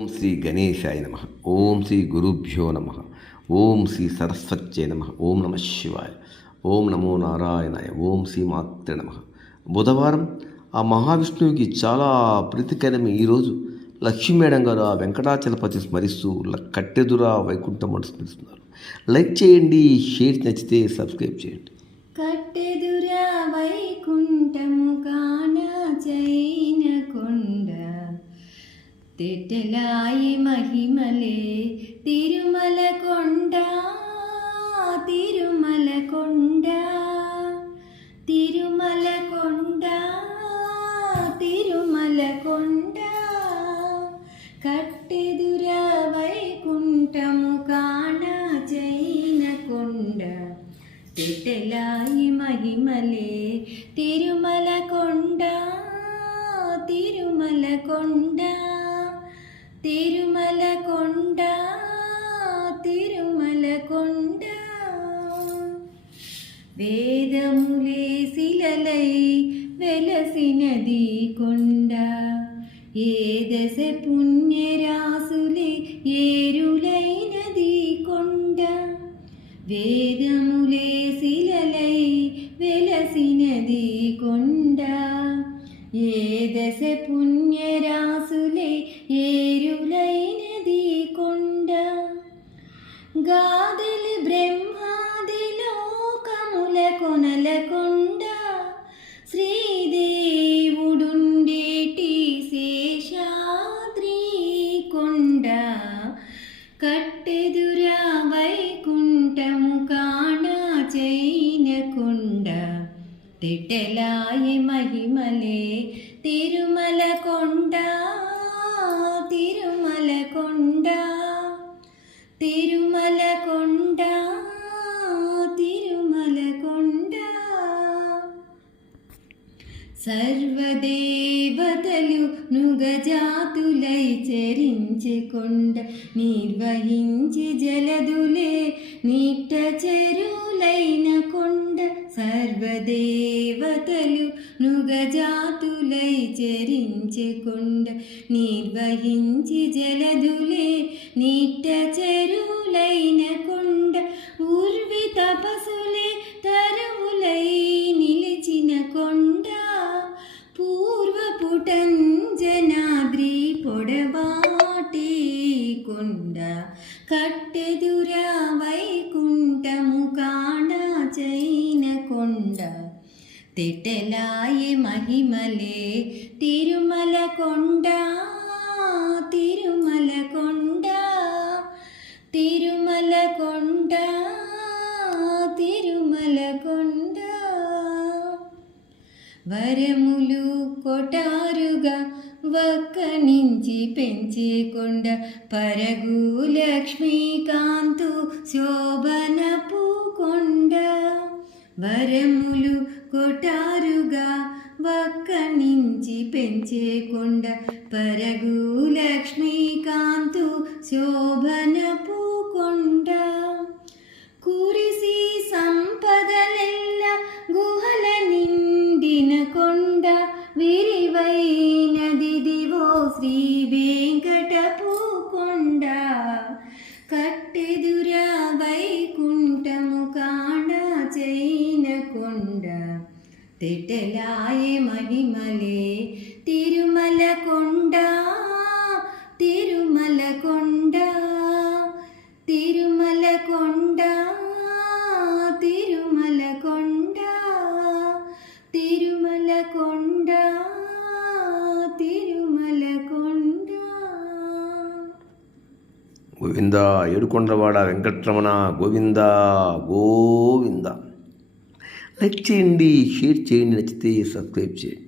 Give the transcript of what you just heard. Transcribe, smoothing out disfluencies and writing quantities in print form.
ఓం శ్రీ గణేశాయ నమ. ఓం శ్రీ గురుభ్యో నమ. ఓం శ్రీ సరస్వత్యై నమ. ఓం నమ శివాయ. ఓం నమో నారాయణాయ. ఓం శ్రీ మాత్రే నమ. బుధవారం ఆ మహావిష్ణువుకి చాలా ప్రీతికరమైన ఈరోజు లక్ష్మీ మేడం గారు ఆ వెంకటాచలపతి స్మరిస్తూ కట్టెదురా వైకుంఠం స్మరిస్తున్నారు. లైక్ చేయండి, షేర్ నచ్చితే సబ్స్క్రైబ్ చేయండి. కట్టెదురా వైకుంఠము కాన చైన కొండ తెట్టలాయి మహిమలే తిరుమల కొండ తిరుమల కొండ తిరుమల కొండ తిరుమల కొండ కట్టెదురా వైకుంఠము కాన చైన కొండ తెట్టలాయి మహిమలే తిరుమల కొండ తిరుమల కొండ తిరుమల కొండ తిరుమల కొండ వేదములే శిలలై వెలసినది కొండ ఏ దశ పుణ్యరాసులే ఏరులైనది కొండ వేదములే శిలలై వెలసినది కొండ ఏ దశ పుణ్యరాసులే ఏరులైనది కొండ గాదలి బ్రహ్మాది లోకముల కొనల కొండ శ్రీదేవుడుండేటి శేషాద్రి కొండ కట్టెదురా వైకుంఠము కాణ చైన కొండ తెట్టలాయి మహిమలే తిరుమల కొండ తిరుమల కొండ తిరుమల కొండ తిరుమల కొండ సర్వదేవతలు నుగజాతులై చరించే కొండ నిర్వహించి జలదులే నిట్ట చెరులైన కొండ సర్వదేవతలు నుగజాతులై చరించే కొండ నిర్వహించి జలదులే నిట్ట చెరులైన కొండ ఉర్వి తపసులే తరవులై నిలిచిన కొండ పూర్వపుటంజనాద్రి పొడవాటి కొండ కట్టెదురా వైకుంఠము కాణ చైన కొండ తెట్టలాయి మహిమలే తిరుమల కొండ తిరుమల కొండ తిరుమల కొండ తిరుమల కొండ వరములు కొటారుగా వక్కనించి పెంచే కొండ పరగు లక్ష్మీకాంతు శోభనపు కొండ వరములు కొటారుగా వక్కనించి పెంచే కొండ పరగు లక్ష్మీకాంతు శోభనపు కొండ కురిసి సంపదలెల్ల గుహల నిండిన కొండ విరివైనదిదివో శ్రీ వెంకటపు కొండ కట్టెదురా వైకుంఠము కాణ చైన కొండ తెట్టలాయి మహిమలే తిరుమల కొండ తిరుమల కొండ తిరుమల కొండ తిరుమల కొండ తిరుమల కొండ తిరుమల కొండ. గోవింద ఏడుకొండలవాడ వెంకటరమణ గోవింద గోవింద. లైక్ చేయండి, షేర్ చేయండి, నచ్చితే సబ్స్క్రైబ్ చేయండి.